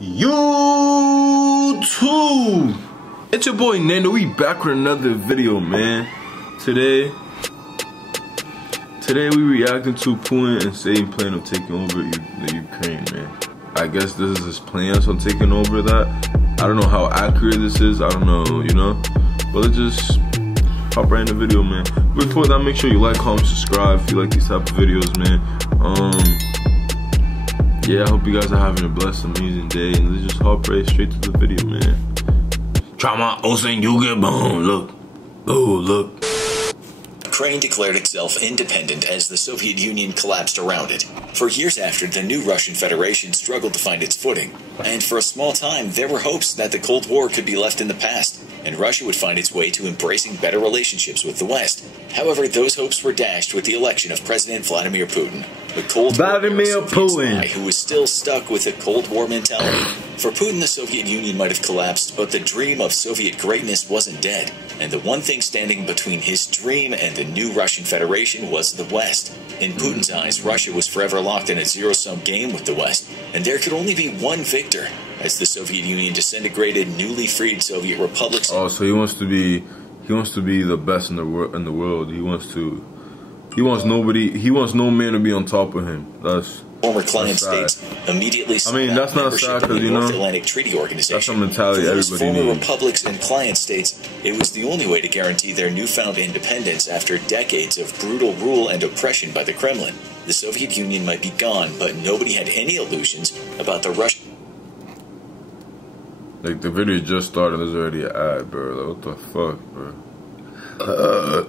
YouTube! It's your boy Nando. We back with another video, man. Today we reacting to Putin and saying plan of taking over the Ukraine, man. I guess this is his plans on taking over that. I don't know how accurate this is. I don't know, you know. But let's just hop right in the video, man. Before that, make sure you like, comment, subscribe if you like these type of videos, man. Yeah, I hope you guys are having a blessed, amazing day, and let's just hop right straight to the video, man. Trauma, Osen, you get boom. Look. Oh, look. Ukraine declared itself independent as the Soviet Union collapsed around it. For years after, the new Russian Federation struggled to find its footing. And for a small time, there were hopes that the Cold War could be left in the past, and Russia would find its way to embracing better relationships with the West. However, those hopes were dashed with the election of President Vladimir Putin, the Cold War spy who was still stuck with a Cold War mentality. For Putin, the Soviet Union might have collapsed, but the dream of Soviet greatness wasn't dead. And the one thing standing between his dream and the new Russian Federation was the West. In Putin's eyes, Russia was forever locked in a zero-sum game with the West, and there could only be one victor, as the Soviet Union disintegrated newly freed Soviet republics. Oh, so he wants to be the best in the world. He wants no man to be on top of him. That's former client states immediately. I mean, that's not sad because you know North Atlantic Treaty Organization. That's a mentality everybody former needs. republics and client states, it was the only way to guarantee their newfound independence after decades of brutal rule and oppression by the Kremlin. The Soviet Union might be gone, but nobody had any illusions about the Russian. Like, the video just started, there's already an ad, bro. Like, what the fuck, bro?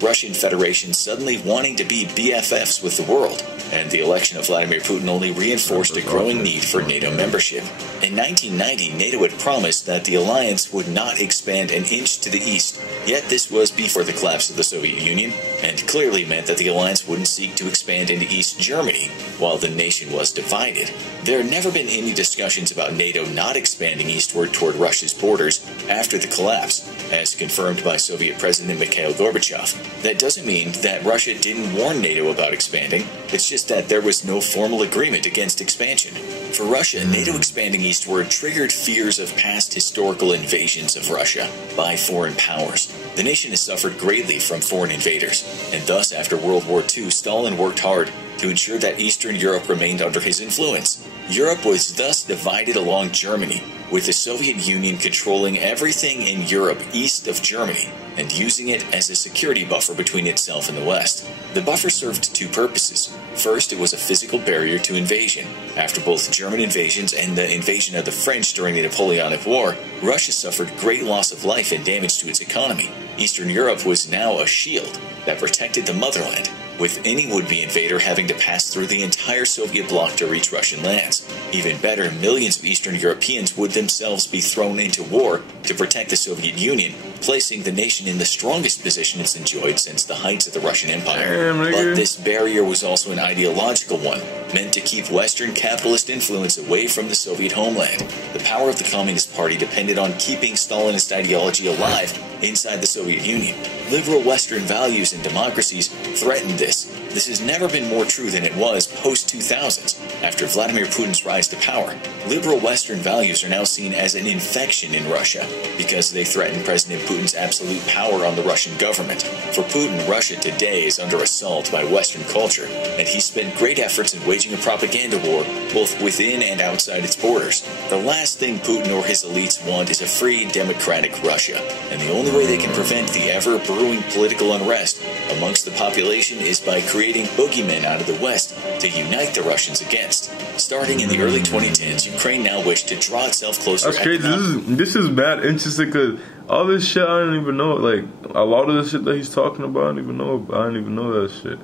Russian Federation suddenly wanting to be BFFs with the world, and the election of Vladimir Putin only reinforced a growing need for NATO membership. In 1990, NATO had promised that the alliance would not expand an inch to the east, yet this was before the collapse of the Soviet Union, and clearly meant that the alliance wouldn't seek to expand into East Germany, while the nation was divided. There had never been any discussions about NATO not expanding eastward toward Russia's borders after the collapse, as confirmed by Soviet President Mikhail Gorbachev. That doesn't mean that Russia didn't warn NATO about expanding, it's just that there was no formal agreement against expansion. For Russia, NATO expanding eastward triggered fears of past historical invasions of Russia by foreign powers. The nation has suffered greatly from foreign invaders, and thus after World War II, Stalin worked hard to ensure that Eastern Europe remained under his influence. Europe was thus divided along Germany, with the Soviet Union controlling everything in Europe east of Germany and using it as a security buffer between itself and the West. The buffer served two purposes. First, it was a physical barrier to invasion. After both German invasions and the invasion of the French during the Napoleonic War, Russia suffered great loss of life and damage to its economy. Eastern Europe was now a shield that protected the motherland, with any would-be invader having to pass through the entire Soviet bloc to reach Russian lands. Even better, millions of Eastern Europeans would themselves be thrown into war to protect the Soviet Union, placing the nation in the strongest position it's enjoyed since the heights of the Russian Empire. But this barrier was also an ideological one, meant to keep Western capitalist influence away from the Soviet homeland. The power of the Communist Party depended on keeping Stalinist ideology alive inside the Soviet Union. Liberal Western values and democracies threatened this. This has never been more true than it was post-2000s, after Vladimir Putin's rise to power. Liberal Western values are now seen as an infection in Russia, because they threaten President Putin's absolute power on the Russian government. For Putin, Russia today is under assault by Western culture, and he spent great efforts in waging a propaganda war, both within and outside its borders. The last thing Putin or his elites want is a free, democratic Russia, and the only way they can prevent the ever-brewing political unrest amongst the population is by creating boogeymen out of the West to unite the Russians against. Starting in the early 2010s, Ukraine now wished to draw itself closer. That's crazy. This is bad interesting because all this shit I don't even know. Like, a lot of the shit that he's talking about, I don't even know that shit.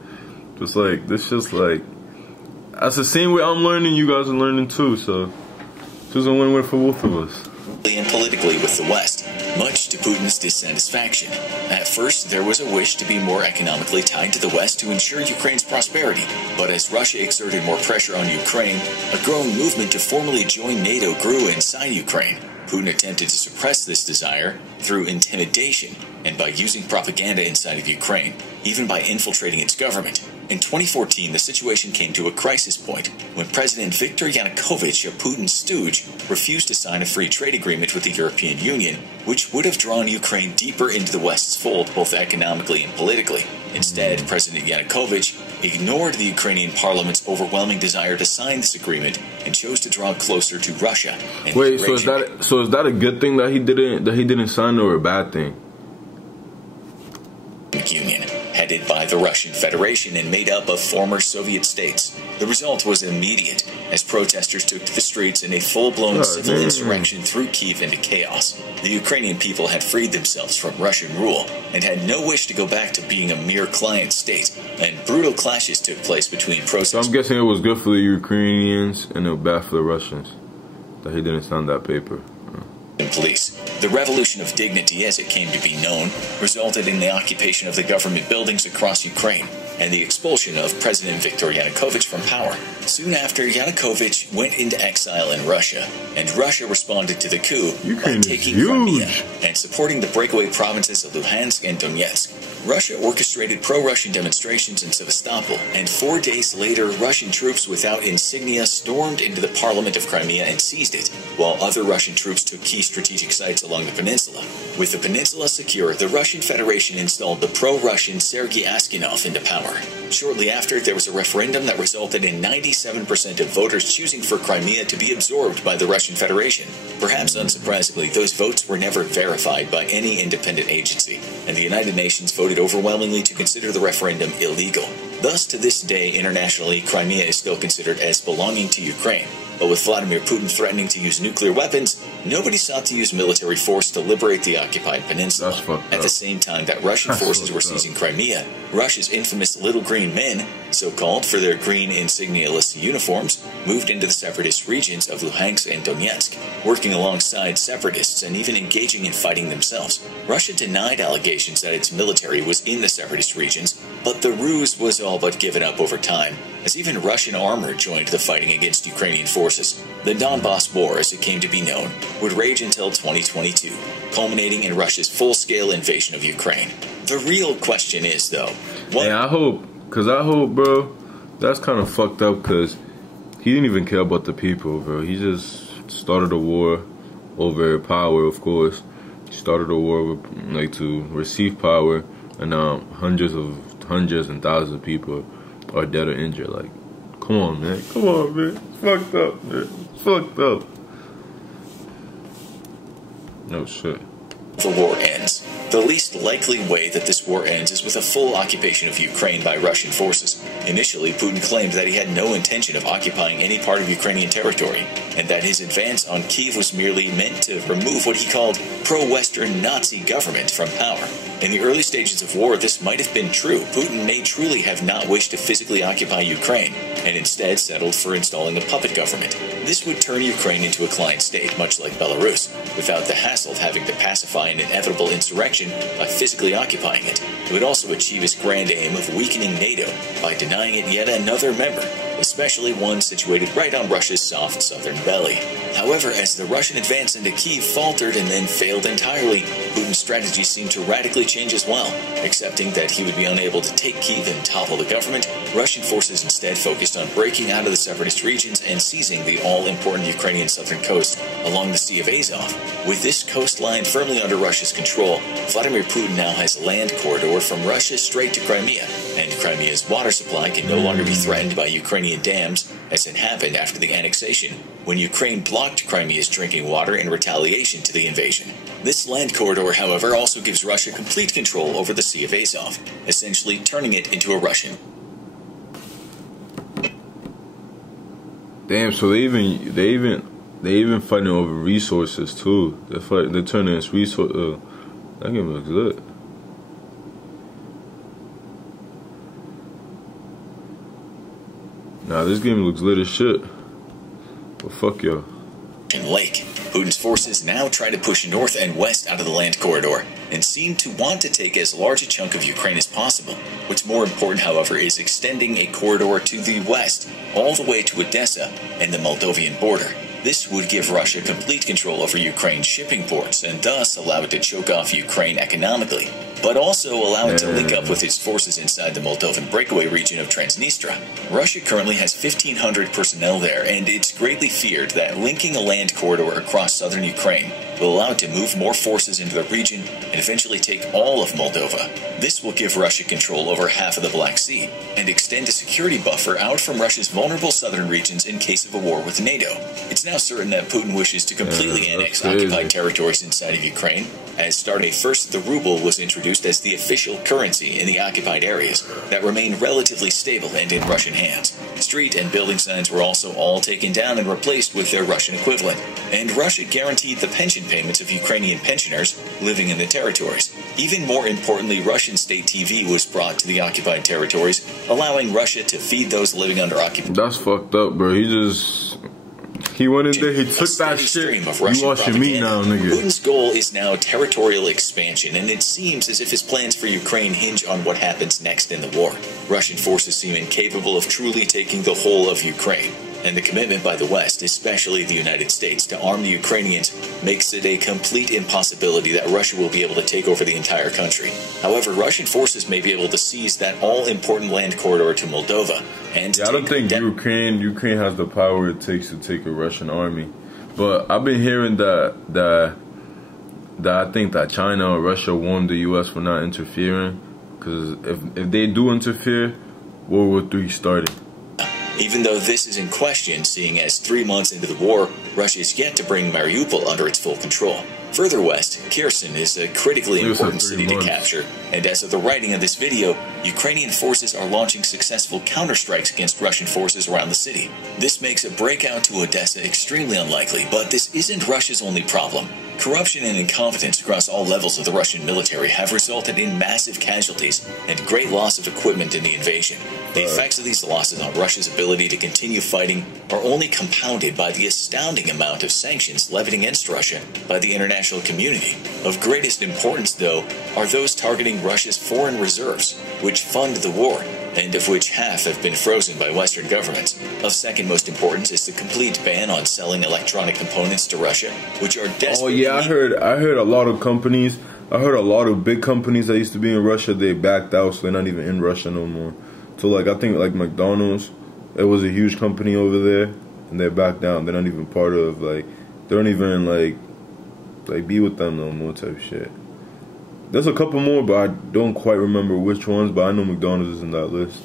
Just like, this just like, that's the same way I'm learning, you guys are learning too, so it's just a win-win for both of us. And politically with the West, much to Putin's dissatisfaction. At first, there was a wish to be more economically tied to the West to ensure Ukraine's prosperity, but as Russia exerted more pressure on Ukraine, a growing movement to formally join NATO grew inside Ukraine. Putin attempted to suppress this desire through intimidation and by using propaganda inside of Ukraine, even by infiltrating its government. In 2014, the situation came to a crisis point when President Viktor Yanukovych, a Putin stooge, refused to sign a free trade agreement with the European Union, which would have drawn Ukraine deeper into the West's fold both economically and politically. Instead, President Yanukovych ignored the Ukrainian parliament's overwhelming desire to sign this agreement and chose to draw closer to Russia. And wait, so is that a good thing that he didn't sign, or a bad thing? Union, headed by the Russian Federation and made up of former Soviet states. The result was immediate, as protesters took to the streets in a full-blown civil insurrection threw Kyiv into chaos. The Ukrainian people had freed themselves from Russian rule and had no wish to go back to being a mere client state, and brutal clashes took place between protesters. So I'm guessing it was good for the Ukrainians and it was bad for the Russians that he didn't sign that paper. And police. The revolution of dignity, as it came to be known, resulted in the occupation of the government buildings across Ukraine and the expulsion of President Viktor Yanukovych from power. Soon after, Yanukovych went into exile in Russia, and Russia responded to the coup by taking Crimea and supporting the breakaway provinces of Luhansk and Donetsk. Russia orchestrated pro-Russian demonstrations in Sevastopol, and 4 days later, Russian troops without insignia stormed into the parliament of Crimea and seized it, while other Russian troops took key strategic sites along the peninsula. With the peninsula secure, the Russian Federation installed the pro-Russian Sergei Aksyonov into power. Shortly after, there was a referendum that resulted in 97% of voters choosing for Crimea to be absorbed by the Russian Federation. Perhaps unsurprisingly, those votes were never verified by any independent agency, and the United Nations voted overwhelmingly to consider the referendum illegal. Thus, to this day, internationally, Crimea is still considered as belonging to Ukraine. But with Vladimir Putin threatening to use nuclear weapons, nobody sought to use military force to liberate the occupied peninsula. At the same time that Russian forces were seizing Crimea, Russia's infamous Little Green Men, so-called for their green insignia-less uniforms, moved into the separatist regions of Luhansk and Donetsk, working alongside separatists and even engaging in fighting themselves. Russia denied allegations that its military was in the separatist regions, but the ruse was all but given up over time, as even Russian armor joined the fighting against Ukrainian forces. The Donbass War, as it came to be known, would rage until 2022, culminating in Russia's full-scale invasion of Ukraine. The real question is, though, what— Hey, I hope, bro, that's kind of fucked up, because he didn't even care about the people, bro. He just started a war over power, of course. He started a war with, like, to receive power, and now hundreds and thousands of people are dead or injured. Like, come on, man. Come on, man. It's fucked up, man. It's fucked up. No shit. The war ends. The least likely way that this war ends is with a full occupation of Ukraine by Russian forces. Initially, Putin claimed that he had no intention of occupying any part of Ukrainian territory, and that his advance on Kyiv was merely meant to remove what he called pro-Western Nazi government from power. In the early stages of war, this might have been true. Putin may truly have not wished to physically occupy Ukraine, and instead settled for installing a puppet government. This would turn Ukraine into a client state, much like Belarus, without the hassle of having to pacify an inevitable insurrection by physically occupying it. It would also achieve its grand aim of weakening NATO by denying it yet another member, especially one situated right on Russia's soft southern belly. However, as the Russian advance into Kyiv faltered and then failed entirely, Putin's strategy seemed to radically change as well. Accepting that he would be unable to take Kyiv and topple the government, Russian forces instead focused on breaking out of the separatist regions and seizing the all-important Ukrainian southern coast along the Sea of Azov. With this coastline firmly under Russia's control, Vladimir Putin now has a land corridor from Russia straight to Crimea, and Crimea's water supply can no longer be threatened by Ukrainian dams, as it happened after the annexation, when Ukraine blocked Crimea's drinking water in retaliation to the invasion. This land corridor, however, also gives Russia complete control over the Sea of Azov, essentially turning it into a Russian. Damn, so they even fighting over resources too. They're turning this resource. That game looks good. Nah, this game looks lit as shit. But fuck y'all. Lake. Putin's forces now try to push north and west out of the land corridor, and seem to want to take as large a chunk of Ukraine as possible. What's more important, however, is extending a corridor to the west, all the way to Odessa and the Moldovan border. This would give Russia complete control over Ukraine's shipping ports, and thus allow it to choke off Ukraine economically. but also allow it to link up with its forces inside the Moldovan breakaway region of Transnistria. Russia currently has 1,500 personnel there, and it's greatly feared that linking a land corridor across southern Ukraine will allow it to move more forces into the region and eventually take all of Moldova. This will give Russia control over half of the Black Sea and extend a security buffer out from Russia's vulnerable southern regions in case of a war with NATO. It's now certain that Putin wishes to completely annex occupied territories inside of Ukraine, as starting first the ruble was introduced as the official currency in the occupied areas that remain relatively stable and in Russian hands. Street and building signs were also all taken down and replaced with their Russian equivalent, and Russia guaranteed the pension payments of Ukrainian pensioners living in the territories. Even more importantly, Russian state TV was brought to the occupied territories, allowing Russia to feed those living under occupation. That's fucked up, bro. He went in there, he took that shit. You watching me now, nigga. Putin's goal is now territorial expansion, and it seems as if his plans for Ukraine hinge on what happens next in the war. Russian forces seem incapable of truly taking the whole of Ukraine, and the commitment by the West, especially the United States, to arm the Ukrainians makes it a complete impossibility that Russia will be able to take over the entire country. However, Russian forces may be able to seize that all-important land corridor to Moldova. And I don't think Ukraine has the power it takes to take a Russian army. But I've been hearing that I think that China or Russia warned the U.S. for not interfering, because if they do interfere, World War III started. Even though this is in question, seeing as 3 months into the war, Russia is yet to bring Mariupol under its full control. Further west, Kherson is a critically important city to capture, and as of the writing of this video, Ukrainian forces are launching successful counterstrikes against Russian forces around the city. This makes a breakout to Odessa extremely unlikely, but this isn't Russia's only problem. Corruption and incompetence across all levels of the Russian military have resulted in massive casualties and great loss of equipment in the invasion. The effects of these losses on Russia's ability to continue fighting are only compounded by the astounding amount of sanctions levied against Russia by the international community. Of greatest importance, though, are those targeting Russia's foreign reserves, which fund the war, and of which half have been frozen by Western governments. Of second most importance is the complete ban on selling electronic components to Russia, which are desperate. Oh yeah, I heard a lot of companies. I heard a lot of big companies that used to be in Russia, they backed out, so they're not even in Russia no more. So like, I think like McDonald's, it was a huge company over there, and they're back down. They're not even part of, like, they don't even like be with them no more type shit. There's a couple more, but I don't quite remember which ones, but I know McDonald's is in that list.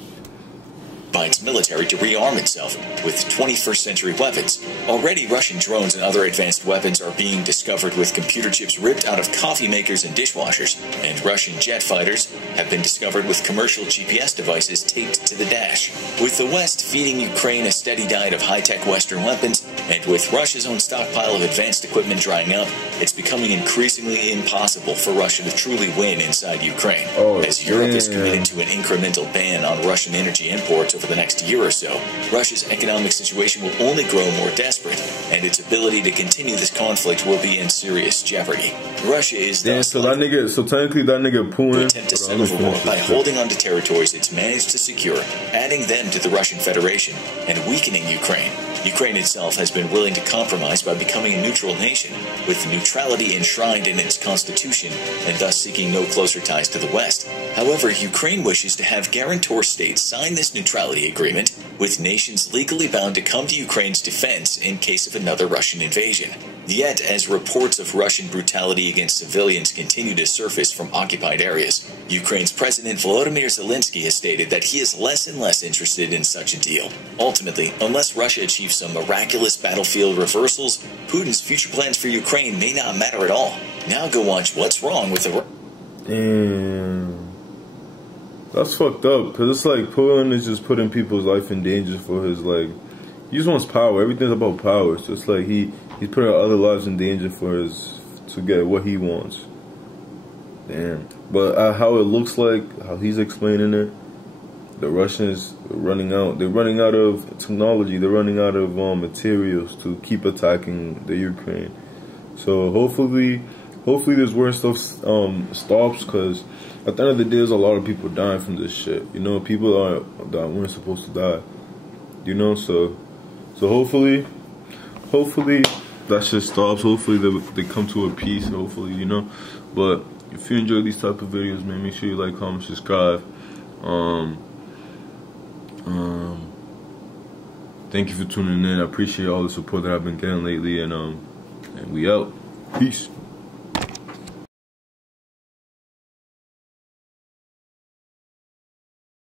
By its military to rearm itself with 21st century weapons. Already, Russian drones and other advanced weapons are being discovered with computer chips ripped out of coffee makers and dishwashers, and Russian jet fighters have been discovered with commercial GPS devices taped to the dash. With the West feeding Ukraine a steady diet of high-tech Western weapons, and with Russia's own stockpile of advanced equipment drying up, it's becoming increasingly impossible for Russia to truly win inside Ukraine. As Europe is committed to an incremental ban on Russian energy imports over the next year or so, Russia's economic situation will only grow more desperate, and its ability to continue this conflict will be in serious jeopardy. Russia is thus so technically that nigga Putin attempt to settle the war by holding on to territories it's managed to secure, adding them to the Russian Federation, and weakening Ukraine. Ukraine itself has been willing to compromise by becoming a neutral nation, with neutrality enshrined in its constitution, and thus seeking no closer ties to the West. However, Ukraine wishes to have guarantor states sign this neutrality agreement, with nations legally bound to come to Ukraine's defense in case of another Russian invasion. Yet, as reports of Russian brutality against civilians continue to surface from occupied areas, Ukraine's President Volodymyr Zelensky has stated that he is less and less interested in such a deal. Ultimately, unless Russia achieves some miraculous battlefield reversals, Putin's future plans for Ukraine may not matter at all. Now go watch What's Wrong with the... Damn. That's fucked up, because it's like Putin is just putting people's life in danger for his, like, he just wants power. Everything's about power. So it's like he's putting other lives in danger for to get what he wants. Damn. But how it looks like, how he's explaining it, the Russians are running out. They're running out of technology. They're running out of materials to keep attacking the Ukraine. So hopefully this war stuff stops, because at the end of the day, there's a lot of people dying from this shit. You know, people that weren't supposed to die. You know, so hopefully that shit stops. Hopefully they come to a peace. Hopefully, you know. But if you enjoy these type of videos, man, make sure you like, comment, subscribe. Thank you for tuning in. I appreciate all the support that I've been getting lately, and we out. Peace.